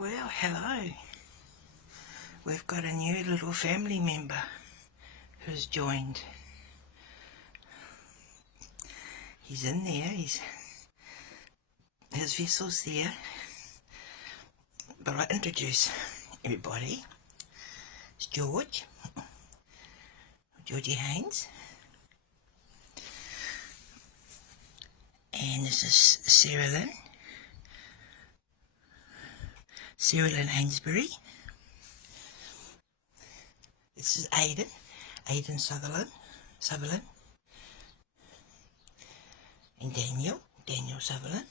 Well, hello. We've got a new little family member who's joined. He's in there, his vessel's there. But I'll introduce everybody. It's Georgie Haynes. And this is Sarah Lynn Hainsbury. This is Aidan Sutherland. And Daniel Sutherland.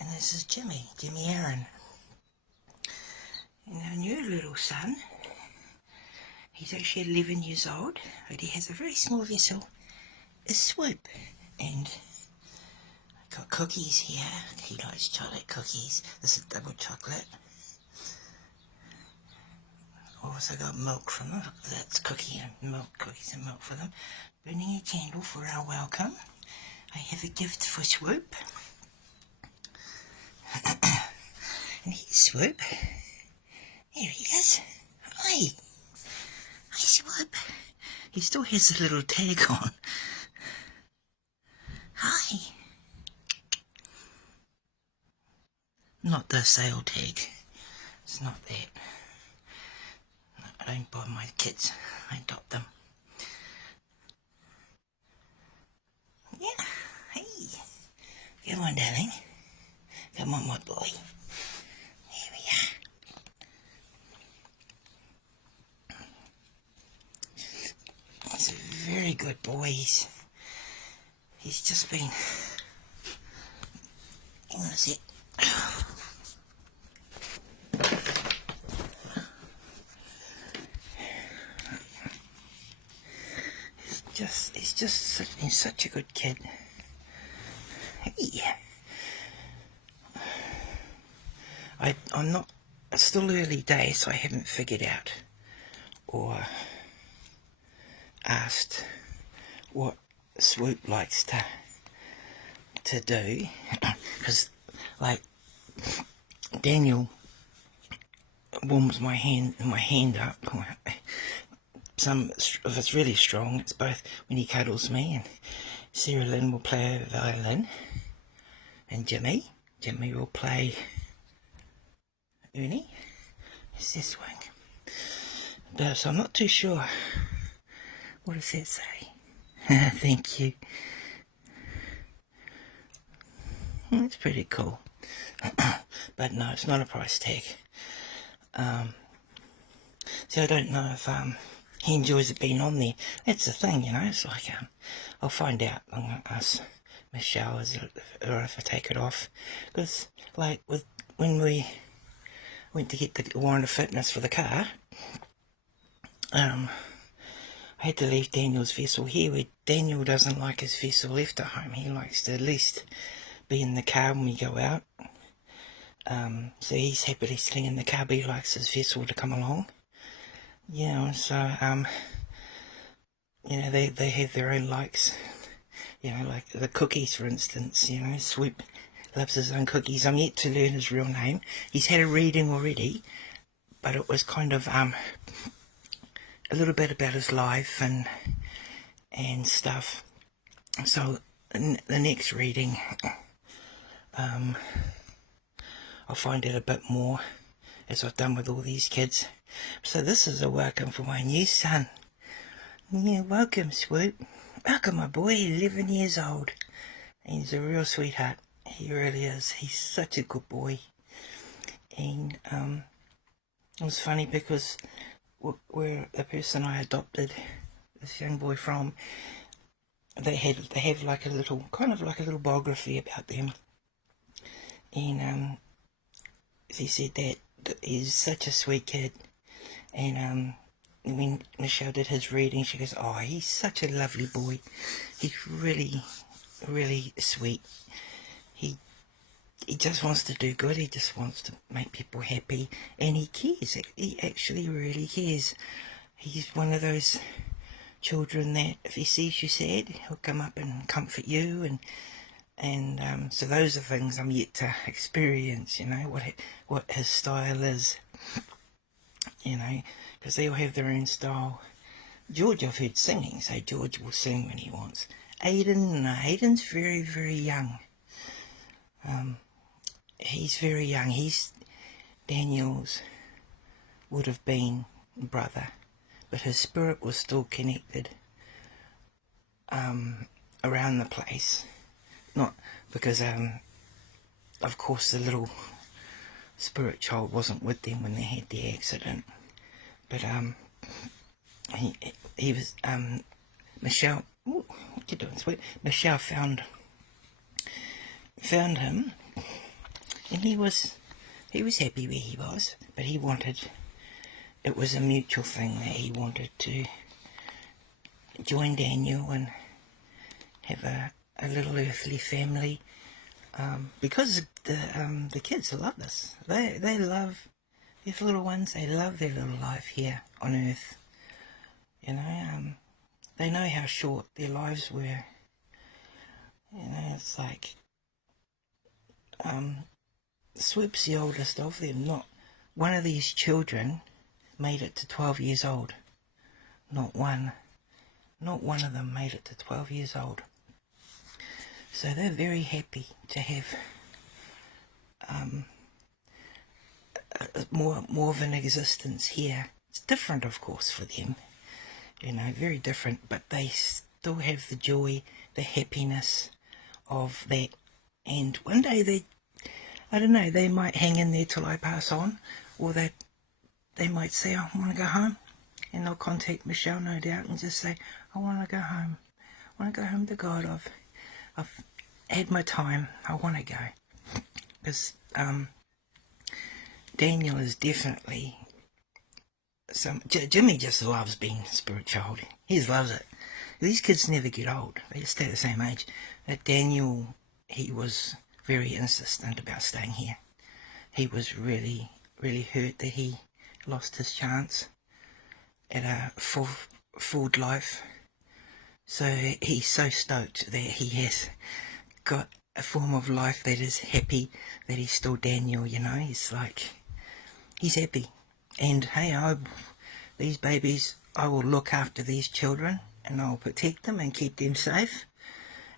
And this is Jimmy Aaron. And our new little son, he's actually 11 years old, but he has a very small vessel, is Swoop. And I've got cookies here. He likes chocolate cookies. This is double chocolate. Also got milk from them. That's cookies and milk for them. Burning a candle for our welcome. I have a gift for Swoop. And here's Swoop. There he is. Hi. Hi, Swoop. He still has a little tag on. Hi. Not the sale tag. It's not that. No, I don't buy my kids. I adopt them. Yeah. Hey. Come on, darling. Come on, my boy. Here we are. He's a very good boy. He's just been... Hang on a sec. He's just been such a good kid. Hey. I'm not, it's still early days, so I haven't figured out or asked what Swoop likes to do, because like Daniel warms my hand up. If it's really strong, it's both when he cuddles me, and Sarah Lynn will play a violin, and Jimmy will play Ernie. It's this one. But, so I'm not too sure. What does that say? Thank you. It's pretty cool. But no, it's not a price tag. So I don't know if he enjoys it being on there. That's the thing, you know. It's like I'll find out. I'm gonna ask Michelle or if I take it off, because like when we went to get the warrant of fitness for the car, I had to leave Daniel's vessel here, where Daniel doesn't like his vessel left at home. He likes to at least be in the car when we go out. So he's happily sitting in the car, but he likes his vessel to come along. Yeah, so, you know, they have their own likes. You know, like the cookies, for instance. You know, Swoop loves his own cookies. I'm yet to learn his real name. He's had a reading already, but it was kind of a little bit about his life and stuff. So in the next reading, I'll find out a bit more, as I've done with all these kids. So this is a welcome for my new son. Yeah, welcome, Swoop. Welcome, my boy, 11 years old. He's a real sweetheart. He really is. He's such a good boy. And it was funny because where the person I adopted this young boy from, they have like a little, kind of like a little biography about them. And he said that he's such a sweet kid. And when Michelle did his reading, she goes, oh, he's such a lovely boy. He's really, really sweet. He just wants to do good. He just wants to make people happy. And he cares. He actually really cares. He's one of those children that if he sees you sad, he'll come up and comfort you. And And so those are things I'm yet to experience, you know, what his style is, you know, because they all have their own style. George I've heard singing, so George will sing when he wants. Aiden's very, very young. He's very young. He's Daniel's would have been brother, but his spirit was still connected around the place. Not because, of course, the little spirit child wasn't with them when they had the accident, but he was Michelle. Ooh, what you doing, sweet? Michelle found him, and he was happy where he was, but he wanted. It was a mutual thing that he wanted to join Daniel and have a little earthly family, because the kids love this. They love these little ones. They love their little life here on earth. You know, they know how short their lives were. You know, it's like Swoop's the oldest of them. Not one of these children made it to 12 years old. Not one. Not one of them made it to 12 years old. So they're very happy to have more of an existence here. It's different, of course, for them. You know, very different, but they still have the joy, the happiness of that. And one day I don't know, they might hang in there till I pass on, or they might say, I want to go home, and they'll contact Michelle, no doubt, and just say, I want to go home. I want to go home to God. I've had my time. I want to go. Because Daniel is definitely Jimmy just loves being a spirit child. He just loves it. These kids never get old. They just stay the same age. But Daniel, he was very insistent about staying here. He was really, really hurt that he lost his chance at a full life. So he's so stoked that he has got a form of life that is happy, that he's still Daniel, you know. He's like, he's happy. And hey, these babies, I will look after these children, and I'll protect them and keep them safe.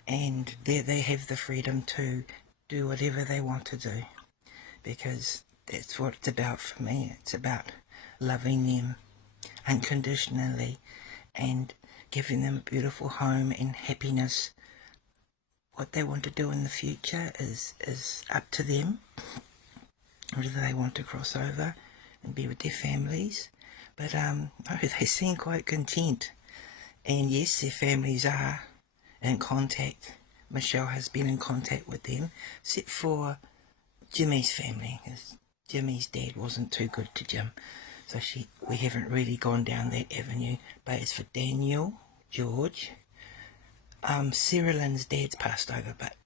And they have the freedom to do whatever they want to do, because that's what it's about for me. It's about loving them unconditionally and giving them a beautiful home and happiness. What they want to do in the future is up to them, whether they want to cross over and be with their families. But they seem quite content, and yes, their families are in contact. Michelle has been in contact with them, except for Jimmy's family, because Jimmy's dad wasn't too good to Jim, so we haven't really gone down that avenue. But as for Daniel, George, Sarah Lynn's dad's passed over, but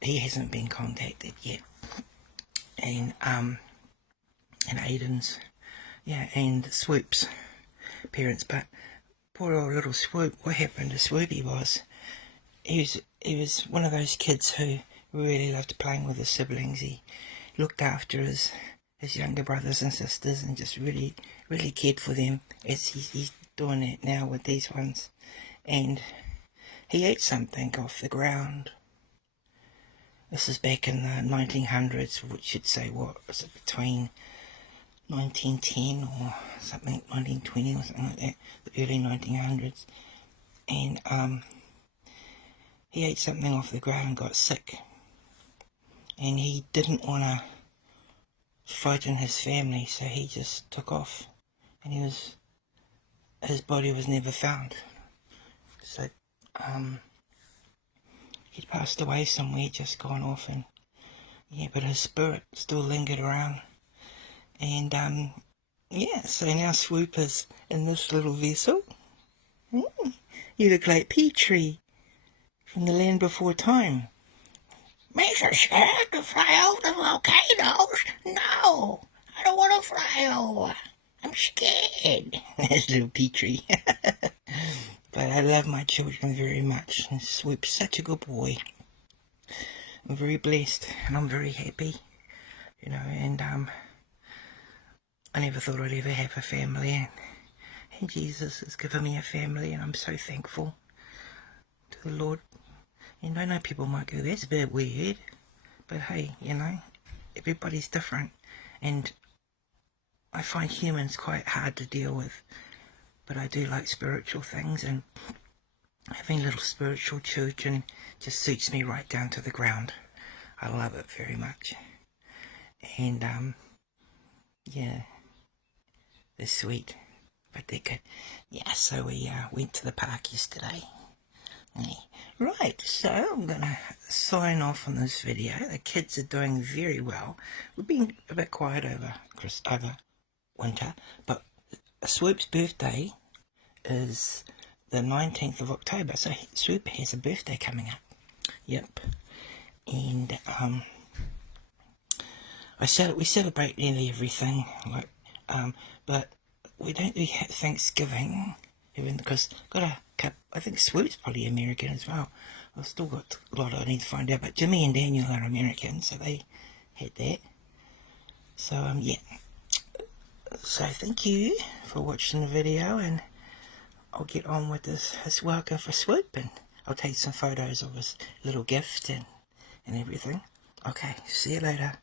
he hasn't been contacted yet. And Aiden's, yeah, and Swoop's parents. But poor old little Swoop, what happened to Swoopy was, he was one of those kids who really loved playing with his siblings. He looked after his younger brothers and sisters and just really, really cared for them, as he's doing it now with these ones. And he ate something off the ground. This is back in the 1900s, which should say, what was it, between 1910 or something, 1920 or something like that, the early 1900s. And he ate something off the ground and got sick. And he didn't want to frighten his family, so he just took off. And his body was never found. So, he'd passed away somewhere, just gone off, and yeah, but his spirit still lingered around. And yeah, so now Swoop is in this little vessel. You look like Petrie from The Land Before Time. Mr. Scared to fly over the volcanoes? No, I don't want to fly over. I'm scared. That's little Petrie. But I love my children very much. And Swoop's such a good boy. I'm very blessed and I'm very happy, you know, and I never thought I'd ever have a family, and Jesus has given me a family, and I'm so thankful to the Lord. And I know people might go, that's a bit weird, but hey, you know, everybody's different, and I find humans quite hard to deal with, but I do like spiritual things, and having a little spiritual children just suits me right down to the ground. I love it very much. And yeah, they're sweet, but they're good. Yeah, so we went to the park yesterday. Right, so I'm gonna sign off on this video. The kids are doing very well. We've been a bit quiet over winter, but Swoop's birthday is the 19th of October, so Swoop has a birthday coming up. Yep. And we celebrate nearly everything, like but we don't do Thanksgiving, even because I think Swoop's probably American as well. I've still got a lot I need to find out, but Jimmy and Daniel are American, so they had that. So yeah. So thank you for watching the video, and I'll get on with his welcome for Swoop, and I'll take some photos of his little gift and everything. Okay, see you later.